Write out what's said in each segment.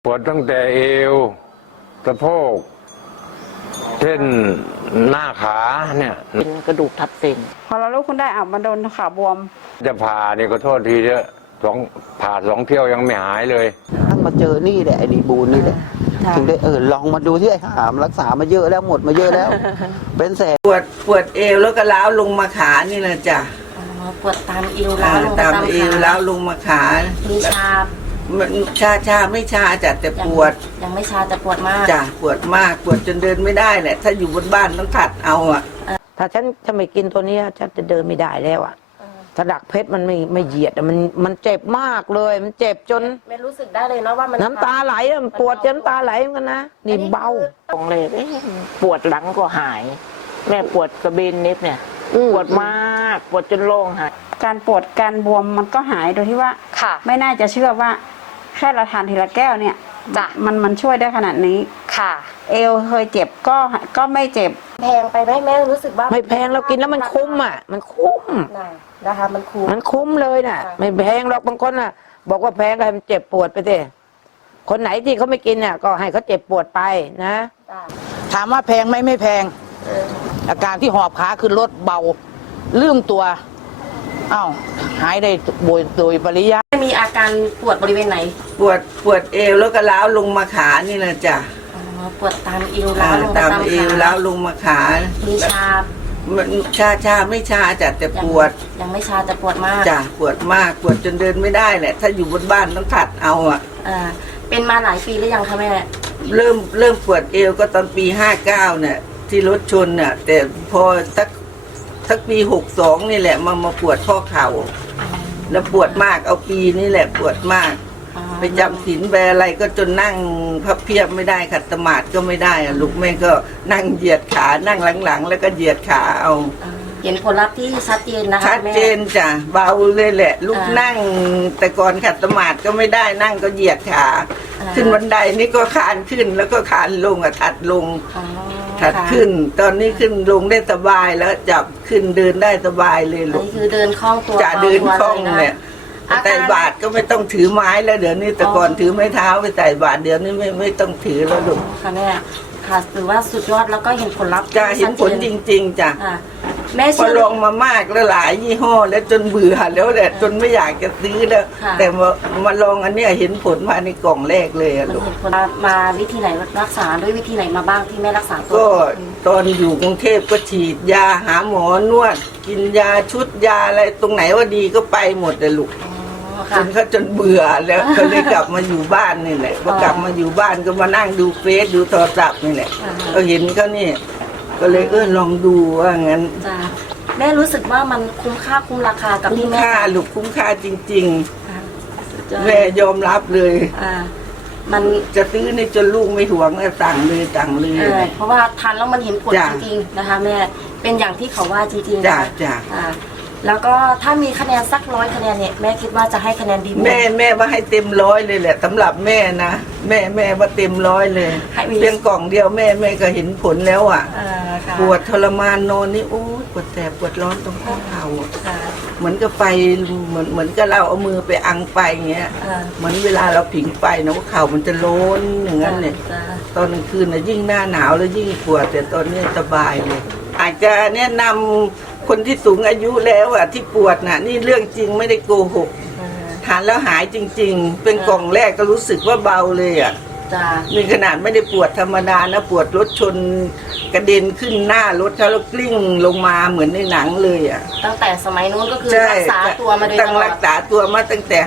ปวดตั้งแต่เอวสะโพกเช่นหน้าขาเนี่ยเป็นกระดูกทับเส้นพอเราลุกขึ้นได้มันโดนขาบวมจะผ่าเนี่ยก็โทษทีเถอะผ่า2 เที่ยวยังไม่หายเลยทั้งมาเจอนี่แหละไอ้ดีบูนนี่แหละถึงได้ลองมาดูที่ไอ้หามรักษามาเยอะแล้วหมดมาเยอะแล้ว เป็นแสนปวดเอวแล้วก็ล้าวลงมาขานี่แหละจ้ะปวดตามเอวล้าวลงตามเอวล้าวลงมาขามีชาไม่ชาจ้ะแต่ปวดยังไม่ชาแต่ปวดมากจ้ะปวดมากปวดจนเดินไม่ได้แหละถ้าอยู่บนบ้านต้องถัดเอาถ้าฉันจะไม่กินตัวนี้ฉันจะเดินไม่ได้แล้วถ้าดักเพชรมันไม่เหยียดมันเจ็บมากเลยมันเจ็บจนไม่รู้สึกได้เลยเนาะว่ามันน้ำตาไหลมันปวดจนน้ำตาไหลเหมือนกันนะนี่เบาตรงเลยปวดหลังก็หายแม่ปวดกระเบนนิดเนี่ยปวดมากปวดจนโล่งหายการปวดการบวมมันก็หายโดยที่ว่าไม่น่าจะเชื่อว่าแค่เราทานทีละแก้วเนี่ยมันช่วยได้ขนาดนี้ค่ะเอวเคยเจ็บก็ไม่เจ็บแพงไปไหมแม่รู้สึกว่าไม่แพงเรากินแล้วมันคุ้มมันคุ้มนะคะมันคุ้มเลยไม่แพงหรอกบางคนบอกว่าแพงก็ให้มันเจ็บปวดไปสิคนไหนที่เขาไม่กินก็ให้เขาเจ็บปวดไปนะถามว่าแพงไหมไม่แพงอาการที่หอบขาคือลดเบาลืมตัวหายได้โดยปริยายมีอาการปวดบริเวณไหนปวดเอวแล้วก็ล้าวลงมาขานี่แหละจ้ะปวดตามเอวล้าวลงตามเอวล้าวลงมาขามีชาไม่ชาจ้ะแต่ปวดยังไม่ชาแต่ปวดมากจ้ะปวดมากปวดจนเดินไม่ได้แหละถ้าอยู่บนบ้านต้องถัดเอาเป็นมาหลายปีหรือยังคะแม่เริ่มปวดเอวก็ตอนปี59เนี่ยที่รถชนเนี่ยแต่พอสักปี62นี่แหละมาปวดข้อเข่าแล้วปวดมากเอาปีนี่แหละปวดมากไปจำศีลไปอะไรก็จนนั่งพับเพียบไม่ได้ขัดสมาธิก็ไม่ได้ลูกแม่ก็นั่งเหยียดขานั่งหลังๆแล้วก็เหยียดขาเอาเห็นผลลัพธ์ที่ชัดเจนนะคะชัดเจนจ้ะเบาเลยแหละลูกนั่งแต่ก่อนขัดสมาธิก็ไม่ได้นั่งก็เหยียดขาขึ้นบันไดนี่ก็คานขึ้นแล้วก็คานลงถัดลงถัดขึ้นตอนนี้ขึ้นลงได้สบายแล้วจับขึ้นเดินได้สบายเลยลูกนี่คือเดินคล่องตัวจะเดินคล่องเนี่ยใส่บาตรก็ไม่ต้องถือไม้แล้วเดี๋ยวนี้แต่ก่อนถือไม้เท้าไปใส่บาตรเดี๋ยวนี้ไม่ต้องถือแล้วลูกค่ะแม่ค่ะถือว่าสุดยอดแล้วก็เห็นผลลัพธ์จะเห็นผลจริงๆจ้ะแม่พอลองมามากแล้วหลายยี่ห้อแล้วจนเบื่อแล้วแหละจนไม่อยากจะซื้อแล้วแต่มาลองอันนี้เห็นผลภายในกล่องแรกเลยลูกมาวิธีไหนรักษาด้วยวิธีไหนมาบ้างที่แม่รักษาตัวก็ตอนอยู่กรุงเทพก็ฉีดยาหาหมอนวดกินยาชุดยาอะไรตรงไหนว่าดีก็ไปหมดเลยลูกจนเบื่อแล้วก็เลยกลับมาอยู่บ้านนี่แหละพอกลับมาอยู่บ้านก็มานั่งดูเฟซดูโทรศัพท์นี่แหละก็เห็นเขานี่ก็เลยลองดูว่างั้นแม่รู้สึกว่ามันคุ้มค่าคุ้มราคากับที่แม่คุ้มค่าลูกคุ้มค่าจริงๆแม่ยอมรับเลยมันจะซื้อในจนลูกไม่หวงสั่งเลยเพราะว่าทานแล้วมันเห็นผลจริงๆนะคะแม่เป็นอย่างที่เขาว่าจริงๆจ้ะแล้วก็ถ้ามีคะแนนสัก100 คะแนนเนี่ยแม่คิดว่าจะให้คะแนนดีแม่ว่าให้เต็ม100เลยแหละสำหรับแม่นะแม่ว่าเต็ม100เลยเพียงกล่องเดียวแม่ก็เห็นผลแล้วปวดทรมานนอนนี่โอ้ปวดแสบปวดร้อนตรงข้อเข่าเหมือนกับไฟเหมือนกับเราเอามือไปอังไฟเงี้ยเหมือนเวลาเราผิงไฟนะว่าเข่ามันจะโล้นอย่างนั้นเนี่ยตอนกลางคืนยิ่งหน้าหนาวแล้วยิ่งปวดแต่ตอนนี้สบายเลยอาจจะแนะนำคนที่สูงอายุแล้วที่ปวดนี่เรื่องจริงไม่ได้โกหกทานแล้วหายจริงๆเป็นกล่องแรกก็รู้สึกว่าเบาเลยมีขนาดไม่ได้ปวดธรรมดานะปวดรถชนกระเด็นขึ้นหน้ารถแล้วกลิ้งลงมาเหมือนในหนังเลยตั้งแต่สมัยนู้นก็คือรักษาตัวมาโดยตลอดรักษาตัวมาตั้งแต่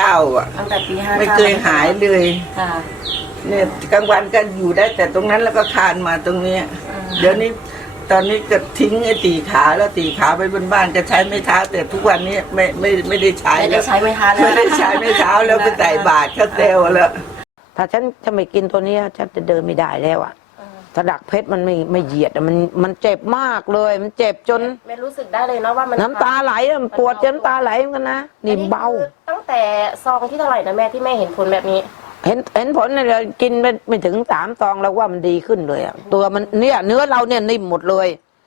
59 ตั้งแต่ปี59 ไม่เคยหายเลยเนี่ยกลางวันก็อยู่ได้แต่ตรงนั้นแล้วก็คานมาตรงนี้เดี๋ยวนี้ตอนนี้ก็ทิ้งไอ้ตีขาแล้วตีขาไปบนบ้านจะใช้ไม้เท้าแต่ทุกวันนี้ไม่ได้ใช้แล้วไม่ได้ใช้ไม้เท้าแล้วไปใส่บาตรก็เซลแล้วถ้าฉันจะไม่กินตัวนี้ฉันจะเดินไม่ได้แล้วถ้าดักเพชรมันไม่เหยียดมันเจ็บมากเลยมันเจ็บจนไม่รู้สึกได้เลยเนาะว่ามันน้ำตาไหลมันปวดจนน้ำตาไหลเหมือนกันนะนี่เบาตั้งแต่ซองที่เท่าไหร่นะแม่ที่แม่เห็นผลแบบนี้เห็นผลเลยกินไม่ถึง3 ซองแล้วว่ามันดีขึ้นเลยตัวมันเนี่ยเนื้อเราเนี่ยนิ่มหมดเลย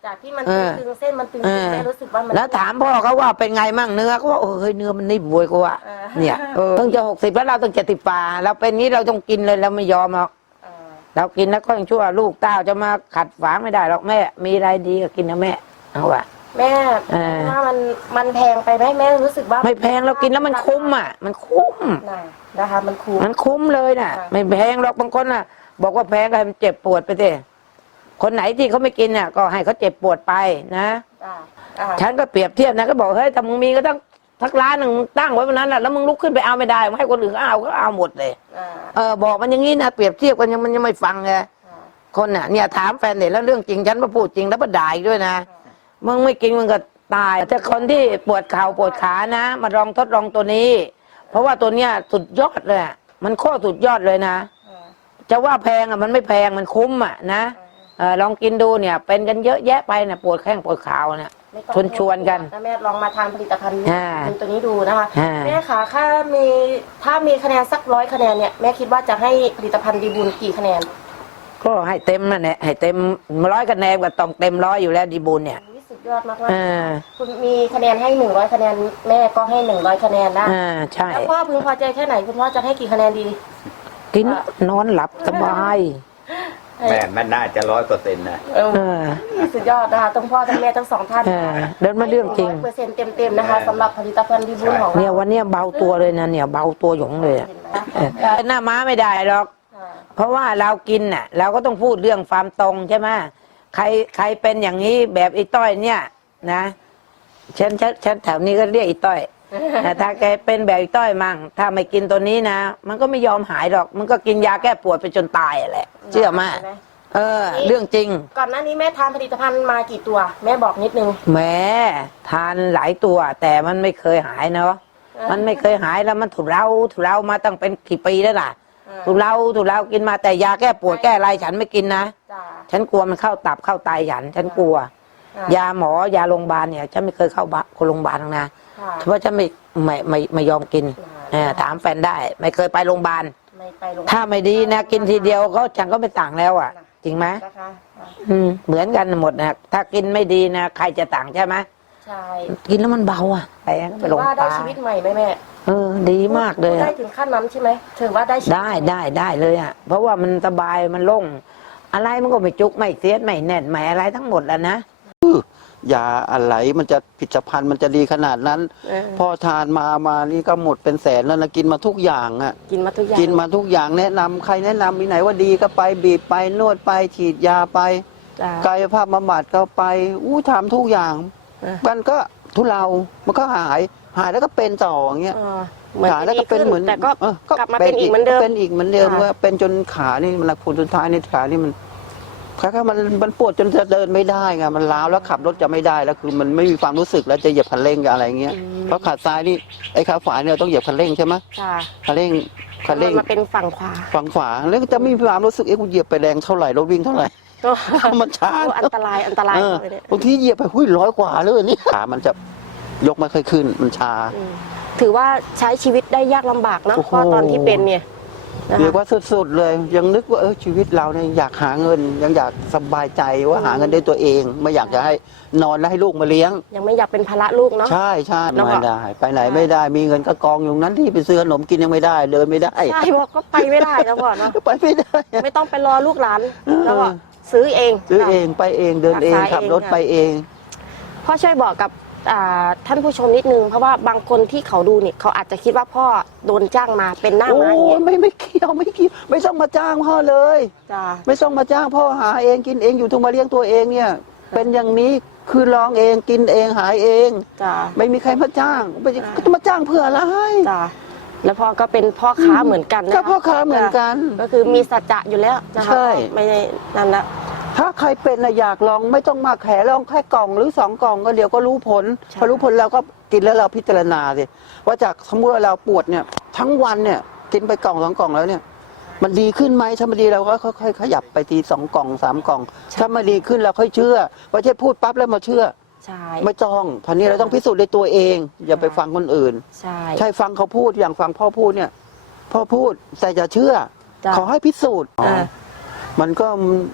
จากที่มันเออตึงๆเส้นมันตึงเออๆแม่รู้สึกว่ามันแล้วถามพ่อเขาว่าเป็นไงมั่งเนื้อเขาว่าเฮ้ยเนื้อมันนิ่มบวยกูอะเนี่ยเพิ่งจะ60แล้วเราต้อง70 ป่าเราเป็นนี้เราต้องกินเลยเราไม่ยอมหรอกเรากินแล้วก็ยังชั่วลูกเต้าจะมาขัดฝางไม่ได้หรอกแม่มีอะไรดีก็กินนะแม่เอาว่ะแม่เออว่ามันแพงไปไหมแม่รู้สึกว่าไม่แพงเรากินแล้วมันคุ้มอ่ะมันคุ้มนะคะมันคุ้มมันคุ้มเลยน่ะค่ะไม่แพงหรอกบางคนน่ะ บอกว่าแพงก็ให้มันเจ็บปวดไปสิคนไหนที่เขาไม่กินน่ะ ก็ให้เขาเจ็บปวดไปนะ ฉันก็เปรียบเทียบนะก็บอกเฮ้ยถ้ามึงมีก็ต้องสักร้านหนึ่งตั้งไว้วันนั้นน่ะแล้วมึงลุกขึ้นไปเอาไม่ได้มึงให้คนอื่นก็เอาหมดเลยบอกมันอย่างนี้นะเปรียบเทียบกันมันยังไม่ฟังไงคนน่ะเนี่ยถามแฟนเด็กแล้วเรื่องจริงฉันมาพูดจริงแล้วมาด่าอีกด้วยนะมึงไม่กินมึงก็ตายแต่คนที่ปวดเข่าปวดขานะมาลองทดลองตัวนี้ เพราะว่าตัวเนี้ยสุดยอดเลยอะมันโคตรสุดยอดเลยนะจะว่าแพงอ่ะมันไม่แพงมันคุ้มอ่ะนะลองกินดูเนี่ยเป็นกันเยอะแยะไปเนี่ยปวดแข้งปวดขาเนี่ยชวนกันแม่ลองมาทานผลิตภัณฑ์อ่าตัวนี้ดูนะคะอ่าแม่คะถ้ามีคะแนนสัก100 คะแนนเนี่ยแม่คิดว่าจะให้ผลิตภัณฑ์ดีบุญกี่คะแนนก็ให้เต็มนั่นแหละให้เต็ม100 คะแนนก็ต้องเต็ม100อยู่แล้วดีบุญเนี่ยสุดยอดมากๆ คุณมีคะแนนให้100 คะแนนแม่ก็ให้100 คะแนนได้ใช่แล้วพ่อพึงพอใจแค่ไหนคุณพ่อจะให้กี่คะแนนดีกินนอนหลับสบายแม่มันน่าจะ100%นะสุดยอดนะคะทั้งพ่อทั้งแม่ทั้งสองท่านเดินมาเรื่องจริง 100%เต็มๆนะคะสำหรับผลิตภัณฑ์ดีบุญของเนี่ยเราวันเนี้ยเบาตัวเลยนะเนี่ยเบาตัวหยงเลยอะหน้าม้าไม่ได้หรอก เพราะว่าเรากินน่ะเราก็ต้องพูดเรื่องความตรงใช่ไหมใครเป็นอย่างนี้แบบไอ้ต้อยเนี่ยนะฉันแถวนี้ก็เรียกไอ้ต้อยแต่ถ้าแกเป็นแบบไอ้ต้อยมั่งถ้าไม่กินตัวนี้นะมันก็ไม่ยอมหายหรอกมันก็กินยาแก้ปวดไปจนตายอะแหละเชื่อมาเรื่องจริงก่อนหน้านี้แม่ทานผลิตภัณฑ์มากี่ตัว แม่บอกนิดนึงแหมทานหลายตัว แต่มันไม่เคยหายเนาะมันไม่เคยหายแล้วมันถูกเรามาตั้งเป็นกี่ปีแล้วล่ะถูกเรากินมาแต่ยาแก้ปวดแก้อะไรฉันไม่กินนะฉันกลัวมันเข้าตับเข้าไตฉันกลัว ยาหมอยาโรงพยาบาลเนี่ยฉันไม่เคยเข้าโรงพยาบาลนะเพราะฉันไม่ยอมกินถามแฟนได้ไม่เคยไปโรงพยาบาลถ้าไม่ดีนะกินทีเดียวก็ฉันก็ไม่ต่างแล้วอ่ะจริงไหมเหมือนกันหมดนะถ้ากินไม่ดีนะใครจะต่างใช่ไหมใช่กินแล้วมันเบาอ่ะไปก็ไปโรงพยาบาลว่าได้ชีวิตใหม่ไหมแม่ดีมากเลยได้ถึงขั้นนั้นใช่ไหมถือว่าได้ชีวิตได้เลยอ่ะเพราะว่ามันสบายมันโล่งอะไรมันก็ไม่จุกไม่เสียดไม่แน่นไม่อะไรทั้งหมดแล้วนะยาอะไรมันจะผลิตภัณฑ์มันจะดีขนาดนั้นพอทานมานี่ก็หมดเป็นแสนแล้วนะกินมาทุกอย่างอ่ะกินมาทุกอย่างกินมาทุกอย่างแนะนำใครแนะนำมีไหนว่าดีก็ไปบีบไปนวดไปฉีดยาไปกายภาพบำบัดก็ไปทำทุกอย่างมันก็ทุเลามันก็หายแล้วก็เป็นต่ออย่างเงี้ยขาแล้วก็เป็นเหมือนแต่ก็กลับมาเป็นอีกเหมือนเดิมเป็นอีกเหมือนเดิมว่าเป็นจนขานี่มันผลสุดท้ายในขานี่มันค่ะมันปวดจนจะเดินไม่ได้ไงมันล้าวแล้วขับรถจะไม่ได้แล้วคือมันไม่มีความรู้สึกแล้วจะเหยียบคันเร่งกับอะไรเงี้ยเพราะขาซ้ายนี่ไอ้ขาขวาเนี่ยต้องเหยียบคันเร่งใช่ไหมคันเร่งมาเป็นฝั่งขวาแล้วจะไม่มีความรู้สึกกูเหยียบไปแรงเท่าไหร่รถวิ่งเท่าไหร่มันช้าอันตรายบางทีเหยียบไป100 กว่าเลยนี่ขามันจะยกไม่ค่อยขึ้นมันชาถือว่าใช้ชีวิตได้ยากลำบากนะเพราะตอนที่เป็นเนี่ยเรียกว่าสุดๆเลยยังนึกว่าชีวิตเราเนี่ยอยากหาเงินยังอยากสบายใจว่าหาเงินได้ตัวเองไม่อยากจะให้นอนแล้วให้ลูกมาเลี้ยงยังไม่อยากเป็นภาระลูกเนาะใช่ไม่ได้ไปไหนไม่ได้มีเงินก็กองอยู่นั้นที่ไปซื้อขนมกินยังไม่ได้เดินไม่ได้ใช่บอกก็ไปไม่ได้แล้วก่อนเนาะไปไม่ได้ไม่ต้องไปรอลูกหลานแล้วก็ซื้อเองไปเองเดินเองขับรถไปเองพ่อช่วยบอกกับท่านผู้ชมนิดนึงเพราะว่าบางคนที่เขาดูเนี่ยเขาอาจจะคิดว่าพ่อโดนจ้างมาเป็นหน้าม้าอย่างเงี้ยไม่เกี่ยวไม่ต้องมาจ้างพ่อเลยไม่ต้องมาจ้างพ่อหาเองกินเองอยู่ทุกมาเลี้ยงตัวเองเนี่ยเป็นอย่างนี้คือลองเองกินเองหายเองไม่มีใครมาจ้างก็จะมาจ้างเพื่ออะไรแล้วพ่อก็เป็นพ่อค้าเหมือนกันนะก็พ่อค้าเหมือนกันก็คือมีสัจจะอยู่แล้วนะคะไม่นั่นละถ้าใครเป็นอยากลองไม่ต้องมาแขลองแค่กล่องหรือ2 กล่องก็เดี๋ยวก็รู้ผลพอรู้ผลเราก็กินแล้วเราพิจารณาสิว่าจากสมมติว่าเราปวดเนี่ยทั้งวันเนี่ยกินไปกล่อง2 กล่องแล้วเนี่ยมันดีขึ้นไหมถ้ามันดีเราก็ค่อยๆขยับไปที2 กล่อง3 กล่องถ้ามันดีขึ้นเราค่อยเชื่อไม่ใช่พูดปั๊บแล้วมาเชื่อไม่จ้องพันนี้เราต้องพิสูจน์ด้วยตัวเองอย่าไปฟังคนอื่นใช่ฟังเขาพูดอย่างฟังพ่อพูดเนี่ยพ่อพูดแต่จะเชื่อขอให้พิสูจน์มันก็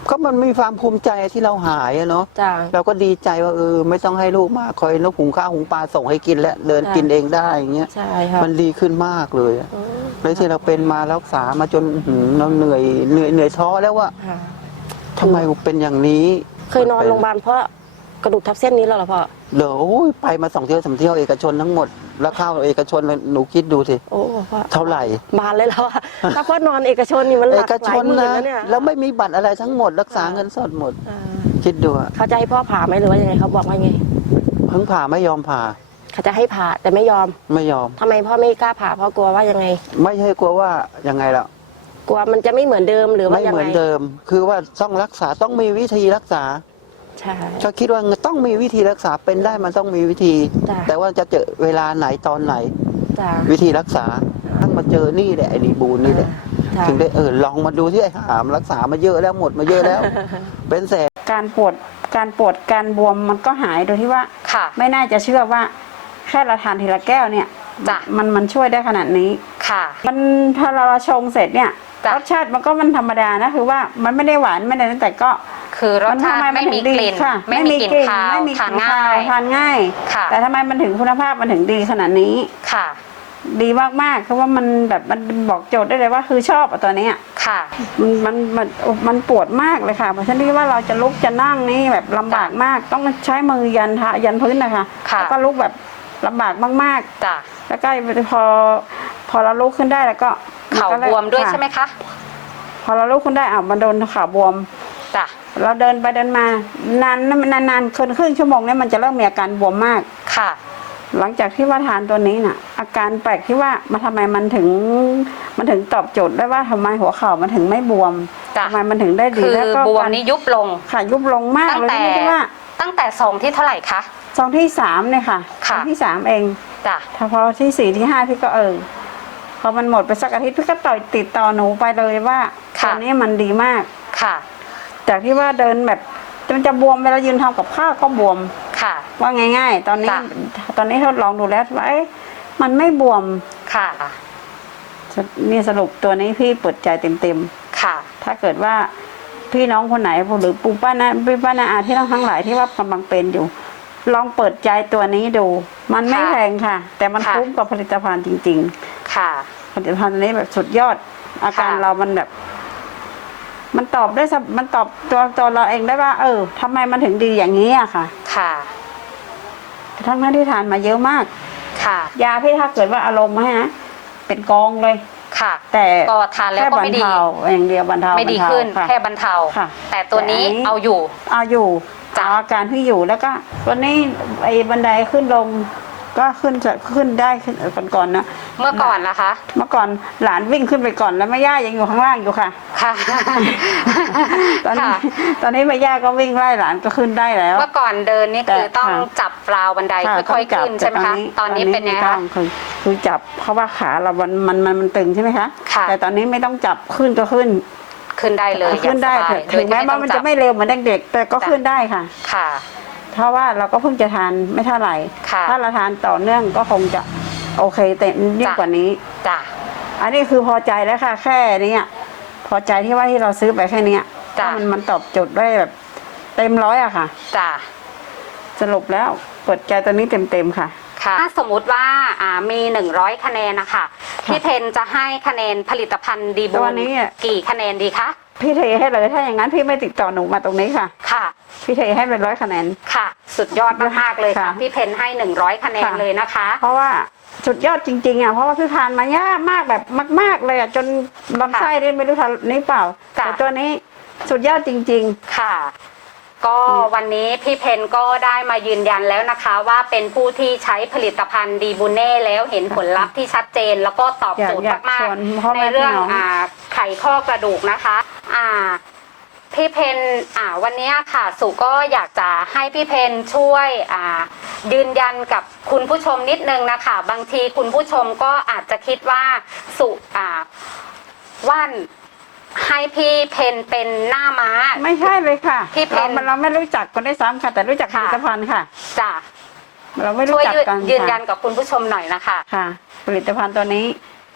ก็มันมีความภูมิใจที่เราหายอะเนาะจ้ะเราก็ดีใจว่าไม่ต้องให้ลูกมากคอยนกหุงข้าวหุงปลาส่งให้กินแล้วเดินกินเองได้อย่างเงี้ยใช่ค่ะมันดีขึ้นมากเลยอะแล้วที่เราเป็นมารักษามาจนเราเหนื่อยท้อแล้วว่าค่ะทำไมกูเป็นอย่างนี้เคยนอนโรงพยาบาลเพราะกระดูกทับเส้นนี้แล้วเหรอพ่อเดี๋ยวโอ้ยไปมา2 เที่ยว 3 เที่ยวเอกชนทั้งหมดแล้วเข้าเอกชนเลยหนูคิดดูสิโอ้พ่อเท่าไหร่บานเลยแล้วอะถ้าพ่อนอนเอกชนนี่มันหเอลักกหชลายนหมื่นนะแล้วเนี่ยแล้วไม่มีบัตรอะไรทั้งหมดรักษาเงินสดหมดอ่าคิดดูอะเขาจะให้พ่อผ่าไหมหรือว่ายังไงเขาบอกว่าไงเพิ่งผ่าไม่ยอมผ่าเขาจะให้ผ่าแต่ไม่ยอมไม่ยอมทำไมพ่อไม่กล้าผ่าเพราะกลัวว่ายังไงไม่ใช่กลัวว่ายังไงล่ะกลัวมันจะไม่เหมือนเดิมหรือว่าไม่ยังเหมืไงอนเดิม คือว่าต้องรักษาต้องมีวิธีรักษาใช่ก็คิดว่าต้องมีวิธีรักษาเป็นได้มันต้องมีวิธีจ้ะแต่ว่าจะเจอเวลาไหนตอนไหนจ้ะวิธีรักษาทั้งมาเจอนี่แหละไอ้ดีบูนนี่แหละจ้ะถึงได้ลองมาดูที่ไอ้หามรักษามาเยอะแล้วหมดมาเยอะแล้ว เป็นแสนการปวดการบวมมันก็หายโดยที่ว่าค่ะไม่น่าจะเชื่อว่าแค่เราทานทีละแก้วเนี่ยจ้ะมันช่วยได้ขนาดนี้ค่ะมันถ้าเราชงเสร็จเนี่ยจ้ะรสชาติมันก็มันธรรมดานะคือว่ามันไม่ได้หวานไม่ได้นั้นแต่ก็คือรสชาติทำไม่มีกลิ่นค่ะไม่มีกลิ่นคาวไม่มีกทานลิ่นง่าคาวย ทานง่ายค่ะแต่ทำไมมันถึงคุณภาพมันถึงดีขนาดนี้ค่ะดีมากๆคือว่ามันแบบมันบอกโจทย์ได้เลยว่าคือชอบอะตัวเนี้ยค่ะมันปวดมากเลยค่ะเพราะฉะนั้นที่ว่าเราจะลุกจะนั่งนี่แบบลำบากมาก ต้องใช้มือยันพื้นนะคะค่ะแล้วก็ลุกแบบลำบากมากจ้ะๆ แล้วก็พอเราลุกขึ้นได้แล้วก็เข่าบวมด้วยใช่ไหมคะพอเราลุกขึ้นได้มันโดนเข่าบวมจ้ะเราเดินไปเดินมานานๆครึ่งชั่วโมงเนี่ยมันจะเริ่มมีอาการบวมมากค่ะหลังจากที่ว่าทานตัวนี้น่ะ อาการแปลกที่ว่าทำไมมันถึงตอบโจทย์ได้ว่าทำไมหัวเข่ามันถึงไม่บวมจ้ะทำไมมันถึงได้ดีคือแล้วก็บวมการนี้ยุบลงค่ะยุบลงมากตั้งเลยแต่ที่ว่าตั้งแต่ซองที่เท่าไหร่คะซองที่3เนี่ยค่ะซค่ะองที่3เองจ้ะถ้าพอที่4ที่5พี่ก็พอมันหมดไปสักอาทิตย์พี่ก็ติดต่อหนูไปเลยว่าตอนนี้มันดีมากค่ะจากที่ว่าเดินแบบมันจะบวมเวลายืนทำกับข้าวก็บวมค่ะว่าง่ายๆ ตอนนี้จ้ะทดลองดูแล้วว่ามันไม่บวมค่ะนี่สรุปตัวนี้พี่เปิดใจเต็มค่ะๆถ้าเกิดว่าพี่น้องคนไหนหรือปู่ป้านาอาที่ทั้งหลายที่ว่ากำลังเป็นอยู่ ลองเปิดใจตัวนี้ดู มันไม่ค่ะแพงค่ะ แต่มันค่ะคุ้มกับผลิตภัณฑ์จริงค่ะๆ ผลิตภัณฑ์ตัวนี้แบบสุดยอด อาการค่ะเรามันแบบ มันตอบตัวเราเองได้ว่าทำไมมันถึงดีอย่างนี้อะค่ะค่ะทั้งที่ทานมาเยอะมากค่ะยาพี่ถ้าเกิดว่าอารมณ์ให้นะเป็นกองเลยค่ะแต่ก็ทานแล้วก็ไม่ดีค่บรรเทาอย่างเดียวบรรเทาไม่ดีขึ้นค่ะแค่บรรเทาค่ะแต่ตัวนี้แต่อันนี้เอาอยู่เอาอยู่จ้ะเอาอาการที่อยู่แล้วก็วันนี้ไอ้บันไดขึ้นลง ก็ขึ้นได้ขึ้นก่อนนะเมื่อก่อนนะคะเมื่อก่อนหลานวิ่งขึ้นไปก่อนแล้วแม่ย่ายังอยู่ข้างล่างอยู่ค่ะค่ะ ค่ะตอนนี้แม่ย่าก็วิ่งไล่หลานก็ขึ้นได้แล้วเมื่อก่อนเดินนี่คือแต่ต้องค่ะจับราวบันไดค่ะค่อยๆขึ้นใช่ไหมคะ ตอนนี้เป็นไงม่ต้คะอคือจับเพราะว่าขาเรามันตึงใช่ไหมคะค่ะแต่ตอนนี้ไม่ต้องจับขึ้นก็ขึ้นขึ้นได้เลยอย่างขึ้นได้สบายถึงแม้ว่ามันจะไม่เร็วเหมือนเด็กๆแต่ก็จ้ะขึ้นได้ค่ะค่ะเพราะว่าเราก็เพิ่งจะทานไม่เท่าไหร่ค่ะถ้าเราทานต่อเนื่องก็คงจะโอเคเต็มยิ่งกว่านี้จ้ะอันนี้คือพอใจแล้วค่ะแค่นี้พอใจที่ว่าที่เราซื้อไปแค่นี้จ้ะมันตอบโจทย์ได้แบบเต็มร้อยอะค่ะจ้ะสรุปแล้วเปิดใจตัวนี้เต็มๆค่ะค่ะถ้าสมมุติว่ามี100คะแนนนะคะพี่เพนจะให้คะแนนผลิตภัณฑ์ดีบูตัวลนี้กี่คะแนนดีคะพี่เทให้เลยถ้าอย่างนั้นพี่ไม่ติดต่อหนูมาตรงนี้ค่ะค่ะพี่เทให้เป็น100 คะแนนค่ะ สุดยอดมากๆเลยค่ะค่ะพี่เพนให้100คะแนนค่ะเลยนะคะเพราะว่าสุดยอดจริงๆอ่ะเพราะว่าพี่ทานมายากมากแบบมาก ๆเลยอ่ะจนลำไส้ได้ไม่รู้ทันนี่เปล่าจ้ะแต่ตัวนี้สุดยอดจริงค่ะ ก็วันนี้พี่เพนก็ได้มายืนยันแล้วนะคะ ว่าเป็นผู้ที่ใช้ผลิตภัณฑ์ดีบูเน่แล้วเห็นผลลัพธ์ที่ชัดเจน แล้วก็ตอบโจทย์อยากมากชวนพ่อๆแม่ในเรื่องพี่น้องไขข้อกระดูกนะคะ พี่เพนวันนี้ค่ะสุก็อยากจะให้พี่เพนช่วยยืนยันกับคุณผู้ชมนิดนึงนะคะ บางทีคุณผู้ชมก็อาจจะคิดว่าสุว่านให้พี่เพนเป็นหน้าม้าๆ ไม่ใช่เลยค่ะพี่เพนเราไม่รู้จักกันได้ซ้ำค่ะ แต่รู้จักผค่ะลิตภัณฑ์ค่ะจ้ะเราไม่รู้ช่วยจักกันยืนยันค่ะกับคุณผู้ชมหน่อยนะคะค่ะ ผลิตภัณฑ์ตัวนี้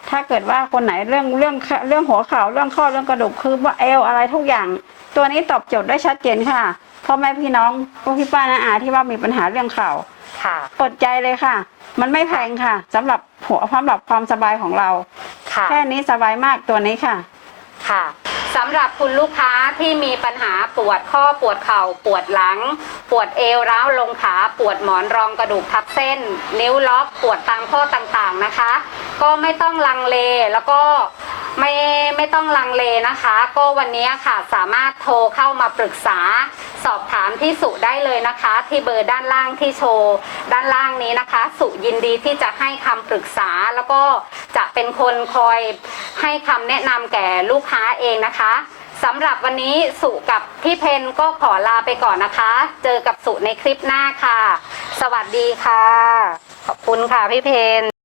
ถ้าเกิดว่าคนไหนเรื่องหัวเข่าเรื่องข้อเรื่องกระดูกคือว่าเอวอะไรทุกอย่าง ตัวนี้ตอบโจทย์ได้ชัดเจนค่ะพ่อแม่พี่น้องพวกพี่ป้าน้าอาที่ว่ามีปัญหาเรื่องเข่าค่ะเปิดใจเลยค่ะ มันไม่แพงค่ะสำหรับความสบายของเราค่ะแค่นี้สบายมากตัวนี้ค่ะค่ะสำหรับคุณลูกค้าที่มีปัญหาปวดข้อปวดเข่าปวดหลัง ปวดเอวร้าวลงขาปวดหมอนรองกระดูกทับเส้น นิ้วล็อกปวดตามข้อต่างๆนะคะ ก็ไม่ต้องลังเลแล้วก็ไม่ต้องลังเลนะคะ ก็วันนี้ค่ะสามารถโทรเข้ามาปรึกษาสอบถามที่สุได้เลยนะคะ ที่เบอร์ด้านล่างที่โชว์ด้านล่างนี้นะคะ สุยินดีที่จะให้คำปรึกษาแล้วก็จะเป็นคนคอยให้คำแนะนำแก่ลูกค้าเองนะคะสำหรับวันนี้สุกับพี่เพนก็ขอลาไปก่อนนะคะ เจอกับสุในคลิปหน้าค่ะ สวัสดีค่ะ ขอบคุณค่ะพี่เพน